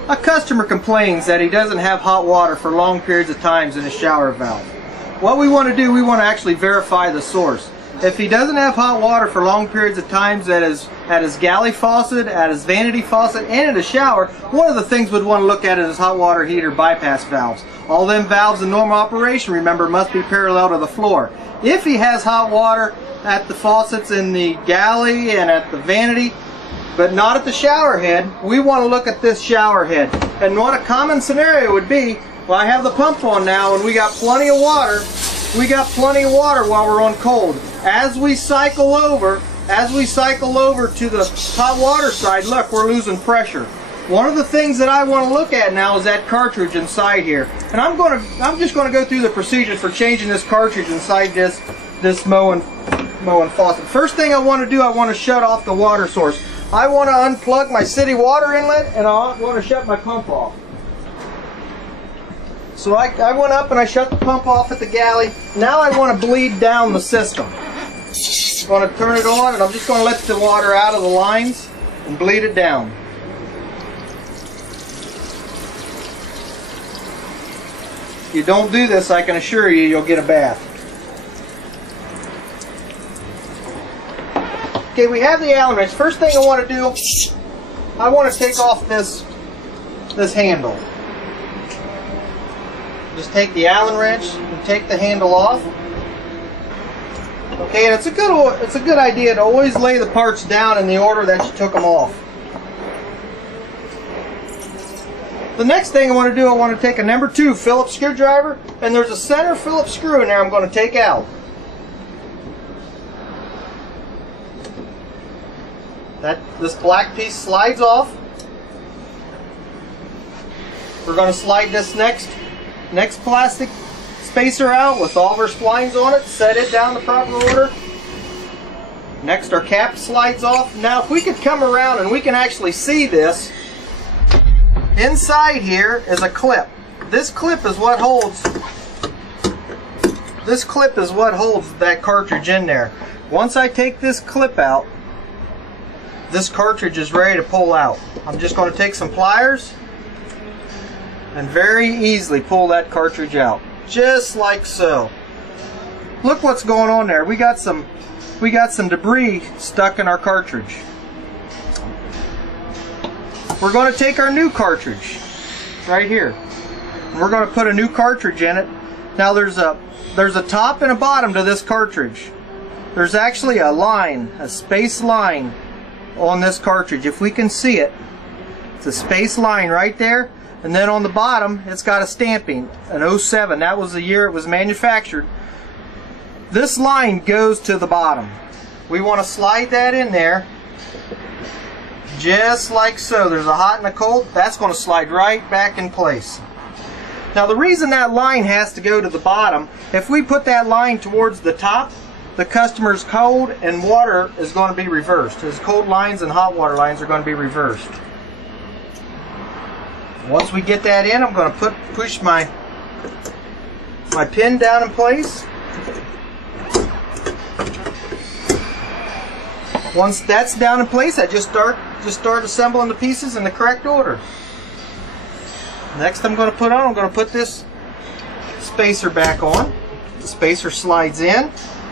A customer complains that he doesn't have hot water for long periods of times in his shower valve. What we want to do, we want to actually verify the source. If he doesn't have hot water for long periods of times at his galley faucet, at his vanity faucet, and in the shower, one of the things we'd want to look at is his hot water heater bypass valves. All them valves in normal operation, remember, must be parallel to the floor. If he has hot water at the faucets in the galley and at the vanity, but not at the shower head, we want to look at this shower head. And what a common scenario would be, well, I have the pump on now and we got plenty of water. We got plenty of water while we're on cold. As we cycle over to the hot water side, look, we're losing pressure. One of the things that I want to look at now is that cartridge inside here. And I'm just going to go through the procedures for changing this cartridge inside this Moen faucet. First thing I want to do, I want to shut off the water source. I want to unplug my city water inlet and I want to shut my pump off. So I went up and I shut the pump off at the galley. Now I want to bleed down the system. I'm going to turn it on and I'm just going to let the water out of the lines and bleed it down. If you don't do this, I can assure you, you'll get a bath. Okay, we have the Allen wrench. First thing I want to do, I want to take off this handle. Just take the Allen wrench and take the handle off. Okay, and it's a good idea to always lay the parts down in the order that you took them off. The next thing I want to do, I want to take a number 2 Phillips screwdriver, and there's a center Phillips screw in there I'm going to take out. This black piece slides off. We're going to slide this next plastic spacer out with all of our splines on it, set it down the proper order. Next, our cap slides off. Now if we could come around and we can actually see this, inside here is a clip. This clip is what holds that cartridge in there. Once I take this clip out, this cartridge is ready to pull out. I'm just going to take some pliers and very easily pull that cartridge out, just like so. Look what's going on there. We got some debris stuck in our cartridge. We're going to take our new cartridge right here, and we're going to put a new cartridge in it. Now there's a top and a bottom to this cartridge. There's actually a line, a space line on this cartridge. If we can see it, it's a space line right there. And then on the bottom, it's got a stamping, an 07. That was the year it was manufactured. This line goes to the bottom. We want to slide that in there, just like so. There's a hot and a cold. That's going to slide right back in place. Now the reason that line has to go to the bottom, if we put that line towards the top, the customer's cold and water is going to be reversed. His cold lines and hot water lines are going to be reversed. Once we get that in, I'm going to push my pin down in place. Once that's down in place, I just start assembling the pieces in the correct order. Next I'm going to put this spacer back on. The spacer slides in.